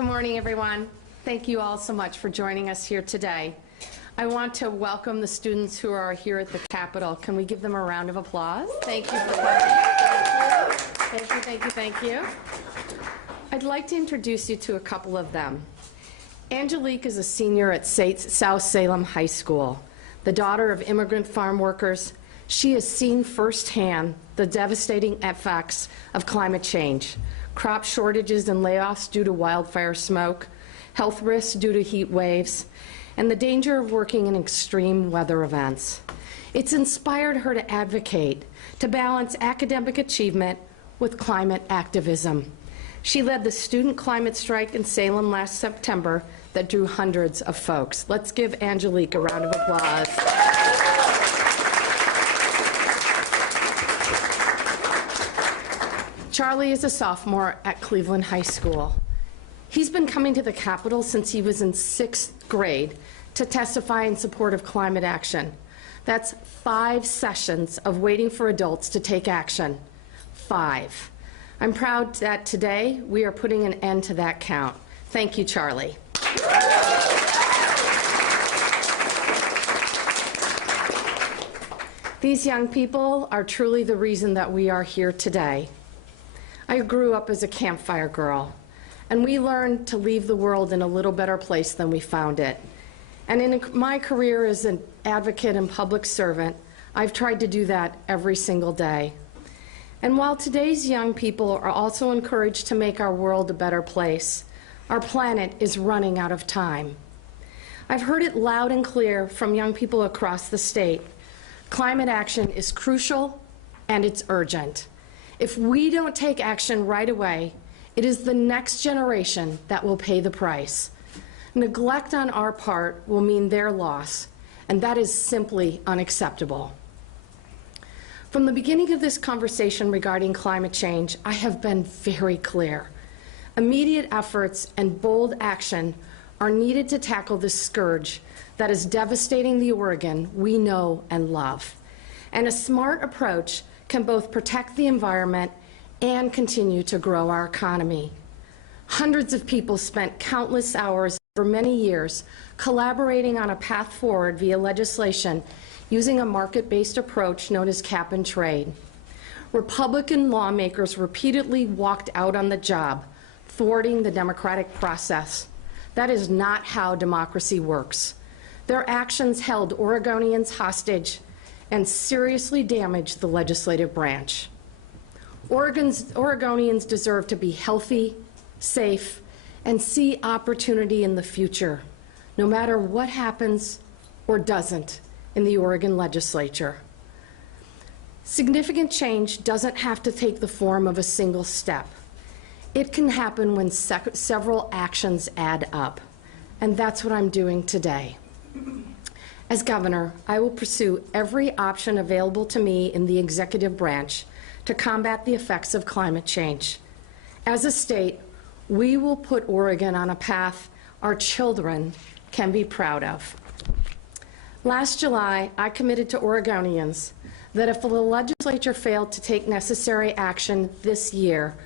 Good morning, everyone. Thank you all so much for joining us here today. I want to welcome the students who are here at the Capitol. Can we give them a round of applause? Thank you for coming. Thank you, thank you, thank you. I'd like to introduce you to a couple of them. Angelique is a senior at South Salem High School. The daughter of immigrant farm workers, she has seen firsthand the devastating effects of climate change, crop shortages and layoffs due to wildfire smoke, health risks due to heat waves, and the danger of working in extreme weather events. It's inspired her to advocate, to balance academic achievement with climate activism. She led the student climate strike in Salem last September that drew hundreds of folks. Let's give Angelique a round of applause. Charlie is a sophomore at Cleveland High School. He's been coming to the Capitol since he was in 6th grade to testify in support of climate action. That's 5 sessions of waiting for adults to take action. 5. I'm proud that today we are putting an end to that count. Thank you, Charlie. These young people are truly the reason that we are here today. I grew up as a campfire girl, and we learned to leave the world in a little better place than we found it. And in my career as an advocate and public servant, I've tried to do that every single day. And while today's young people are also encouraged to make our world a better place, our planet is running out of time. I've heard it loud and clear from young people across the state. Climate action is crucial and it's urgent. If we don't take action right away, it is the next generation that will pay the price. Neglect on our part will mean their loss, and that is simply unacceptable. From the beginning of this conversation regarding climate change, I have been very clear. Immediate efforts and bold action are needed to tackle this scourge that is devastating the Oregon we know and love. And a smart approach can both protect the environment and continue to grow our economy. Hundreds of people spent countless hours for many years collaborating on a path forward via legislation using a market-based approach known as cap and trade. Republican lawmakers repeatedly walked out on the job, thwarting the democratic process. That is not how democracy works. Their actions held Oregonians hostage and seriously damaged the legislative branch. Oregonians deserve to be healthy, safe, and see opportunity in the future, no matter what happens or doesn't in the Oregon legislature. Significant change doesn't have to take the form of a single step. It can happen when several actions add up, and that's what I'm doing today. As governor, I will pursue every option available to me in the executive branch to combat the effects of climate change. As a state, we will put Oregon on a path our children can be proud of. Last July, I committed to Oregonians that if the legislature failed to take necessary action this year,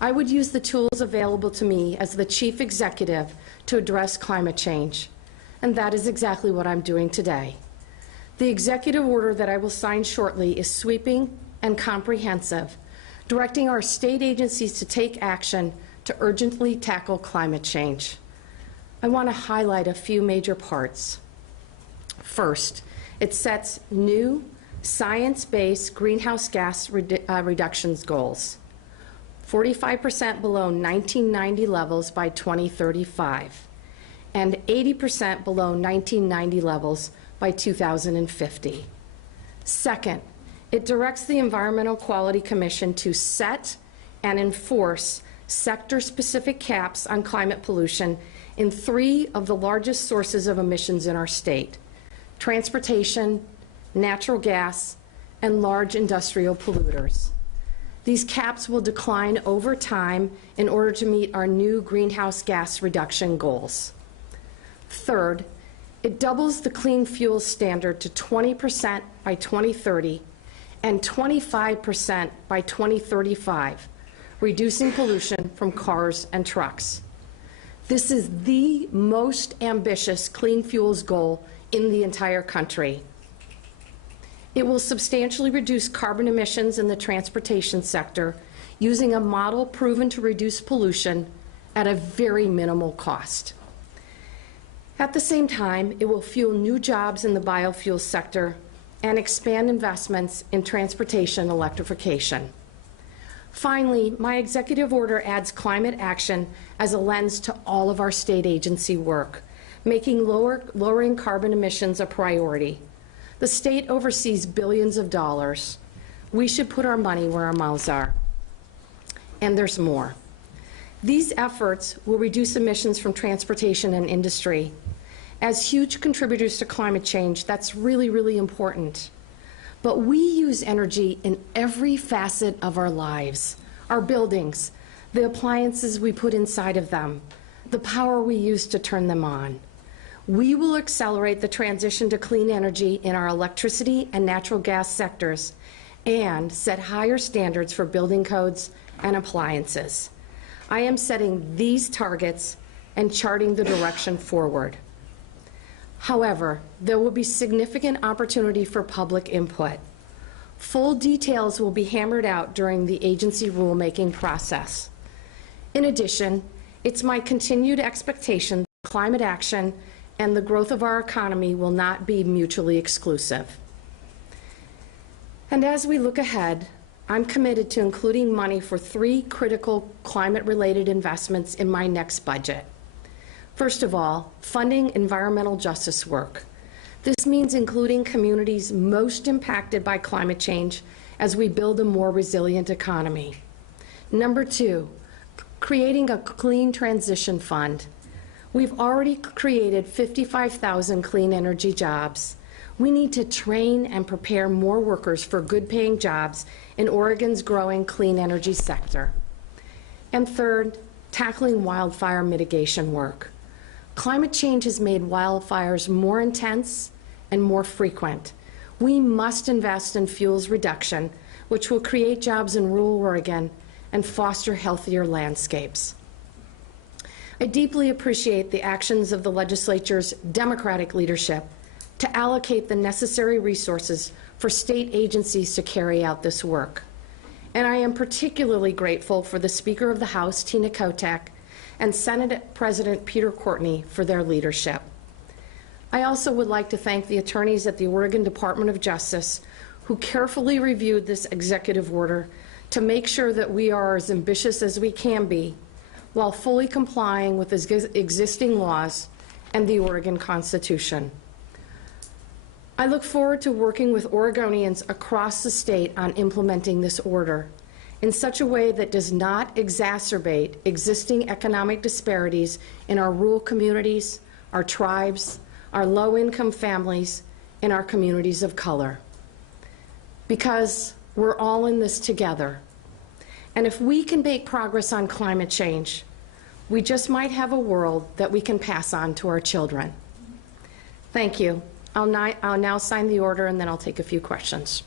I would use the tools available to me as the chief executive to address climate change. And that is exactly what I'm doing today. The executive order that I will sign shortly is sweeping and comprehensive, directing our state agencies to take action to urgently tackle climate change. I want to highlight a few major parts. First, it sets new science-based greenhouse gas reductions goals. 45% below 1990 levels by 2035. And 80% below 1990 levels by 2050. Second, it directs the Environmental Quality Commission to set and enforce sector-specific caps on climate pollution in 3 of the largest sources of emissions in our state: transportation, natural gas, and large industrial polluters. These caps will decline over time in order to meet our new greenhouse gas reduction goals. Third, it doubles the clean fuel standard to 20% by 2030 and 25% by 2035, reducing pollution from cars and trucks. This is the most ambitious clean fuels goal in the entire country. It will substantially reduce carbon emissions in the transportation sector using a model proven to reduce pollution at a very minimal cost. At the same time, it will fuel new jobs in the biofuels sector and expand investments in transportation electrification. Finally, my executive order adds climate action as a lens to all of our state agency work, making lowering carbon emissions a priority. The state oversees billions of dollars. We should put our money where our mouths are. And there's more. These efforts will reduce emissions from transportation and industry. As huge contributors to climate change, that's really, really important. But we use energy in every facet of our lives. Our buildings, the appliances we put inside of them, the power we use to turn them on. We will accelerate the transition to clean energy in our electricity and natural gas sectors and set higher standards for building codes and appliances. I am setting these targets and charting the direction forward. However, there will be significant opportunity for public input. Full details will be hammered out during the agency rulemaking process. In addition, it's my continued expectation that climate action and the growth of our economy will not be mutually exclusive. And as we look ahead, I'm committed to including money for 3 critical climate-related investments in my next budget. First of all, funding environmental justice work. This means including communities most impacted by climate change as we build a more resilient economy. Number 2, creating a clean transition fund. We've already created 55,000 clean energy jobs. We need to train and prepare more workers for good-paying jobs in Oregon's growing clean energy sector. And third, tackling wildfire mitigation work. Climate change has made wildfires more intense and more frequent. We must invest in fuels reduction, which will create jobs in rural Oregon and foster healthier landscapes. I deeply appreciate the actions of the legislature's Democratic leadership to allocate the necessary resources for state agencies to carry out this work. And I am particularly grateful for the Speaker of the House, Tina Kotek, and Senate President Peter Courtney for their leadership. I also would like to thank the attorneys at the Oregon Department of Justice who carefully reviewed this executive order to make sure that we are as ambitious as we can be while fully complying with existing laws and the Oregon Constitution. I look forward to working with Oregonians across the state on implementing this order in such a way that does not exacerbate existing economic disparities in our rural communities, our tribes, our low-income families, and our communities of color. Because we're all in this together. And if we can make progress on climate change, we just might have a world that we can pass on to our children. Thank you. I'll now sign the order, and then I'll take a few questions.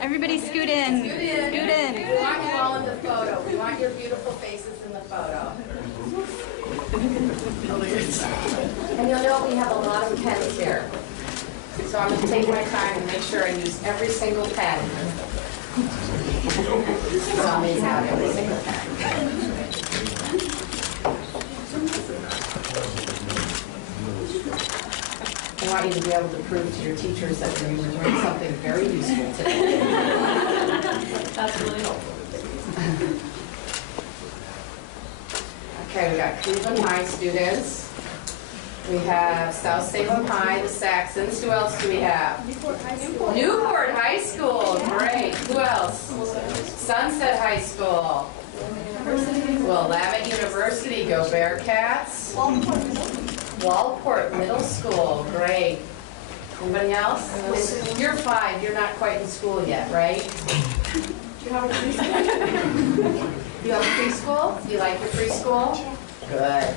Everybody scoot in. Scoot in. We want you all in the photo. We want your beautiful faces in the photo. And you'll know we have a lot of pens here. So I'm going to take my time and make sure I use every single pen. So I'll make out every single pen. I want you to be able to prove to your teachers that you were doing something very useful today. That's really helpful. Okay, we got Cleveland High students. We have South Salem High, the Saxons. Who else do we have? Newport High School. Newport High School, great. Who else? Sunset High School. Willamette University, go Bearcats. Walport Middle School, great. Anybody else? You're 5, you're not quite in school yet, right? you have a preschool? You have a preschool? Do you like your preschool? Good.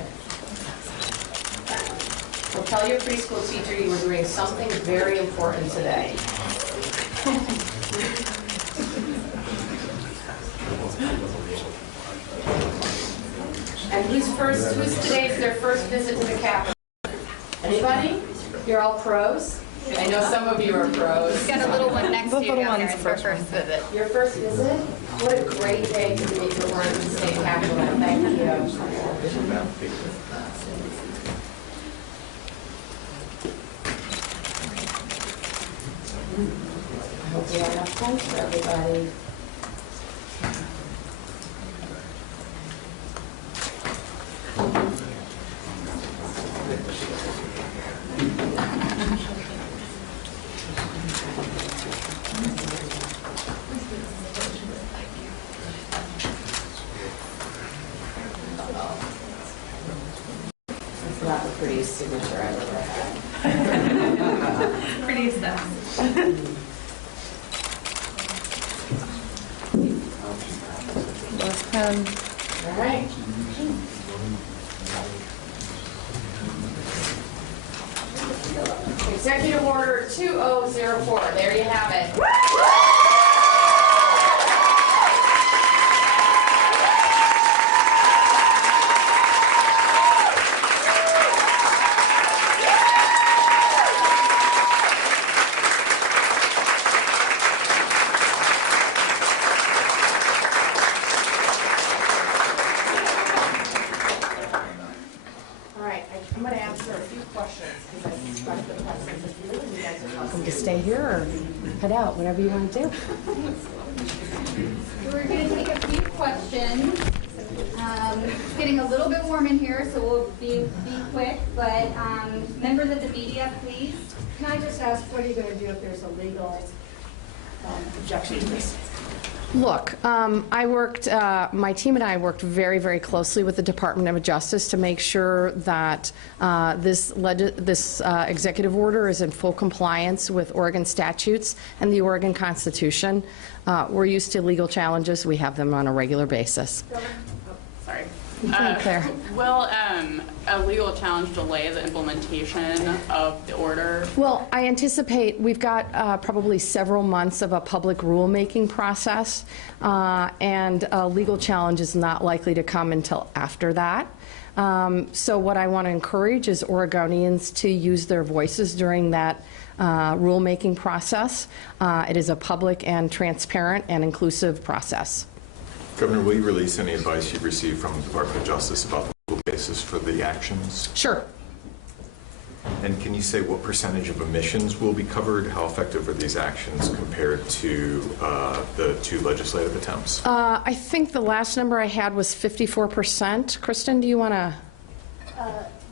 Well, tell your preschool teacher you were doing something very important today. And who's today's their first visit to the Capitol? Anybody? You're all pros? I know some of you are pros. We've got a little one next to you down there. It's her first visit. Your first visit? What a great day to meet the Washington State Capitol. Thank you. I hope we have enough time for everybody. That's not the prettiest signature I've ever had. Pretty stuff. All right. Executive Order 2004. There you have it. I'm going to answer a few questions because I suspect the questions of you, and you guys are welcome to stay here or head out, whatever you want to do. So we're going to take a few questions. It's getting a little bit warm in here, so we'll be quick. But members of the media, please. Can I just ask, what are you going to do if there's a legal objection to this? Look, my team and I worked very, very closely with the Department of Justice to make sure that this executive order is in full compliance with Oregon statutes and the Oregon Constitution. We're used to legal challenges. We have them on a regular basis. Sorry. Claire. Will a legal challenge delay the implementation of the order? Well, I anticipate we've got probably several months of a public rulemaking process, and a legal challenge is not likely to come until after that. So what I want to encourage is Oregonians to use their voices during that rulemaking process. It is a public and transparent and inclusive process. Governor, will you release any advice you've received from the Department of Justice about the legal basis for the actions? Sure. And can you say what percentage of emissions will be covered? How effective are these actions compared to the two legislative attempts? I think the last number I had was 54%. Kristen, do you want to?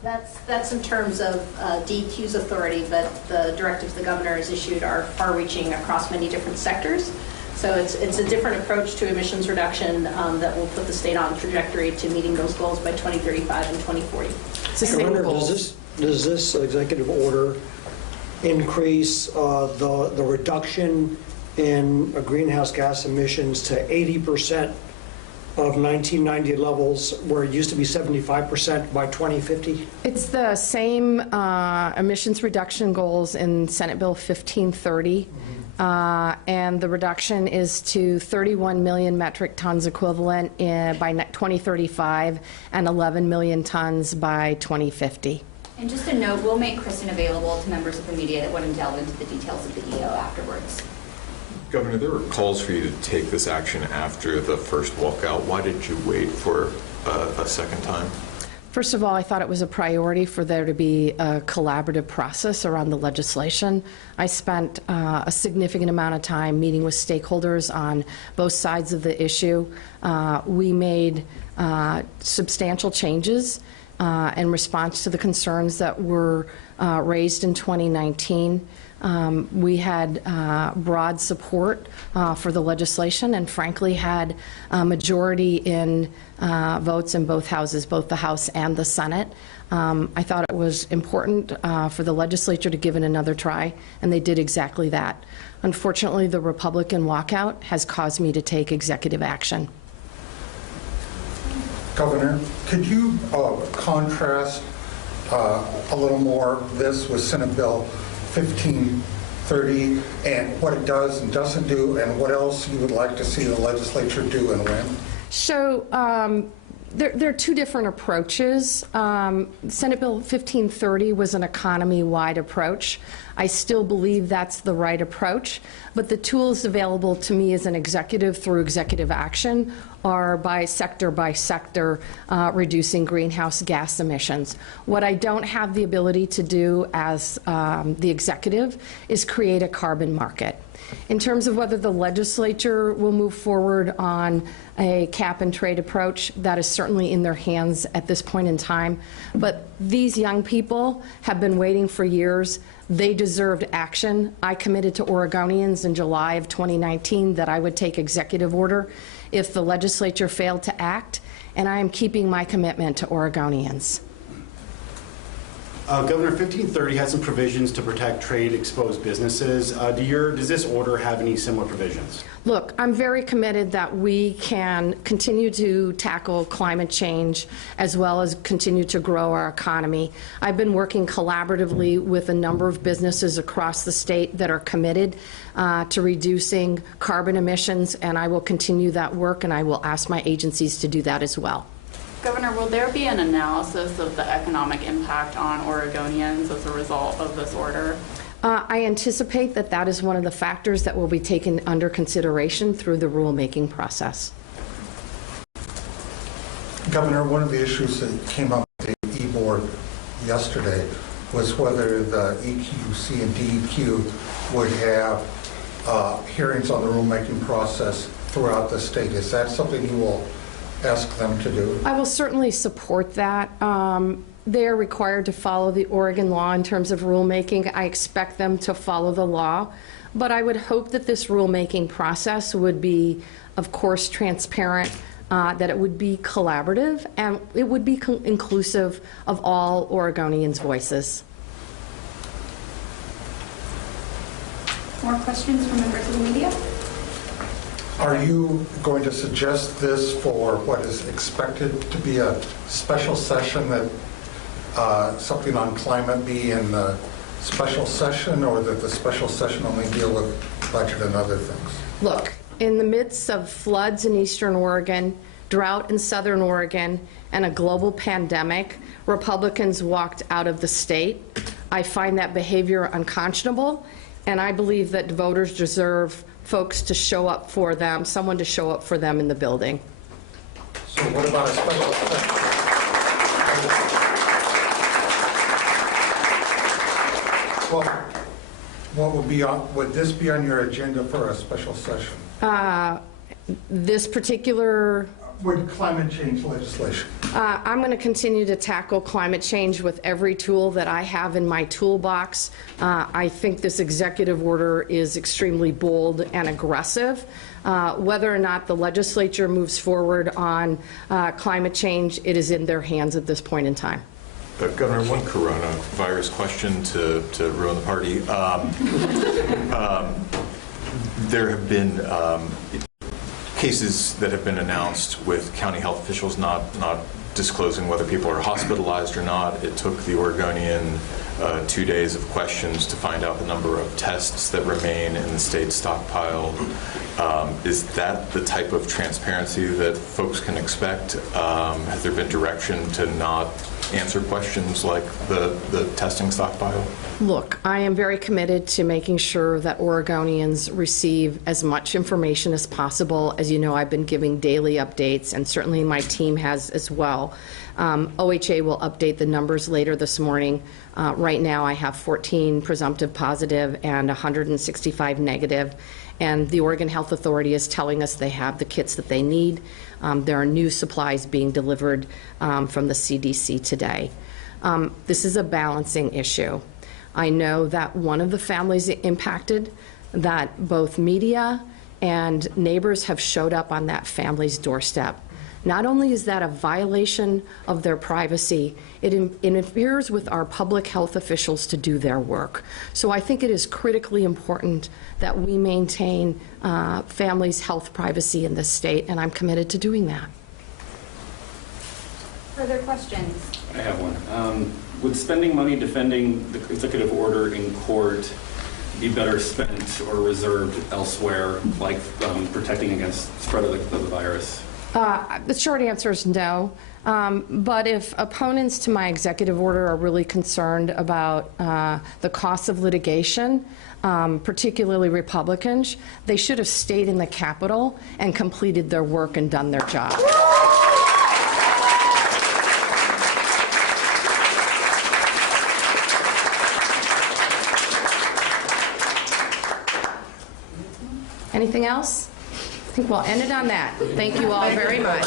That's in terms of DEQ's authority, but the directives the governor has issued are far-reaching across many different sectors. So it's a different approach to emissions reduction that will put the state on a trajectory to meeting those goals by 2035 and 2040. It's the same Governor, goals. does this executive order increase the reduction in greenhouse gas emissions to 80% of 1990 levels, where it used to be 75% by 2050? It's the same emissions reduction goals in Senate Bill 1530. And the reduction is to 31 million metric tons equivalent by 2035 and 11 million tons by 2050. And just a note, we'll make Kristen available to members of the media that want to delve into the details of the EO afterwards. Governor, there were calls for you to take this action after the first walkout. Why did you wait for a second time? First of all, I thought it was a priority for there to be a collaborative process around the legislation. I spent a significant amount of time meeting with stakeholders on both sides of the issue. We made substantial changes in response to the concerns that were raised in 2019. We had broad support for the legislation and frankly had a majority in votes in both houses, both the House and the Senate. I thought it was important for the legislature to give it another try, and they did exactly that. Unfortunately, the Republican walkout has caused me to take executive action. Governor, could you contrast a little more this with Senate Bill 1530 and what it does and doesn't do, and what else you would like to see the legislature do and when? So there are two different approaches. Senate Bill 1530 was an economy-wide approach. I still believe that's the right approach, but the tools available to me as an executive through executive action are by sector, reducing greenhouse gas emissions. What I don't have the ability to do as the executive is create a carbon market. In terms of whether the legislature will move forward on a cap and trade approach, that is certainly in their hands at this point in time. But these young people have been waiting for years. They deserved action. I committed to Oregonians in July of 2019 that I would take executive order if the legislature failed to act, and I am keeping my commitment to Oregonians. Governor, 1530 has some provisions to protect trade-exposed businesses. Does this order have any similar provisions? Look, I'm very committed that we can continue to tackle climate change as well as continue to grow our economy. I've been working collaboratively with a number of businesses across the state that are committed to reducing carbon emissions, and I will continue that work, and I will ask my agencies to do that as well. Governor, will there be an analysis of the economic impact on Oregonians as a result of this order? I anticipate that that is one of the factors that will be taken under consideration through the rulemaking process. Governor, one of the issues that came up at the E-Board yesterday was whether the EQC and DEQ would have hearings on the rulemaking process throughout the state. Is that something you will ask them to do? I will certainly support that. They are required to follow the Oregon law in terms of rulemaking. I expect them to follow the law, but I would hope that this rulemaking process would be, of course, transparent, that it would be collaborative, and it would be inclusive of all Oregonians' voices. More questions from members of the media? Are you going to suggest this for what is expected to be a special session, that something on climate be in the special session, or that the special session only deal with budget and other things? Look, in the midst of floods in eastern Oregon, drought in southern Oregon, and a global pandemic, Republicans walked out of the state. I find that behavior unconscionable, and I believe that voters deserve folks to show up for them, someone to show up for them in the building. So what about a special session? Well, what would this be on your agenda for a special session? This particular With climate change legislation. I'm going to continue to tackle climate change with every tool that I have in my toolbox. I think this executive order is extremely bold and aggressive. Whether or not the legislature moves forward on climate change, it is in their hands at this point in time. Governor, one coronavirus question to ruin the party. There have been cases that have been announced with county health officials not disclosing whether people are hospitalized or not. It took the Oregonian 2 days of questions to find out the number of tests that remain in the state stockpile. Is that the type of transparency that folks can expect? Has there been direction to not answer questions like the testing stockpile? Look, I am very committed to making sure that Oregonians receive as much information as possible. As you know, I've been giving daily updates, and certainly my team has as well. OHA will update the numbers later this morning. Right now, I have 14 presumptive positive and 165 negative, and the Oregon Health Authority is telling us they have the kits that they need. There are new supplies being delivered from the CDC today. This is a balancing issue. I know that one of the families impacted, that both media and neighbors have showed up on that family's doorstep. Not only is that a violation of their privacy, it interferes with our public health officials to do their work. So I think it is critically important that we maintain families' health privacy in this state, and I'm committed to doing that. Further questions? I have one. Would spending money defending the executive order in court be better spent or reserved elsewhere, like protecting against spread of the virus? The short answer is no. But if opponents to my executive order are really concerned about the cost of litigation, particularly Republicans, they should have stayed in the Capitol and completed their work and done their job. Anything else? I think we'll end it on that. Thank you all very much.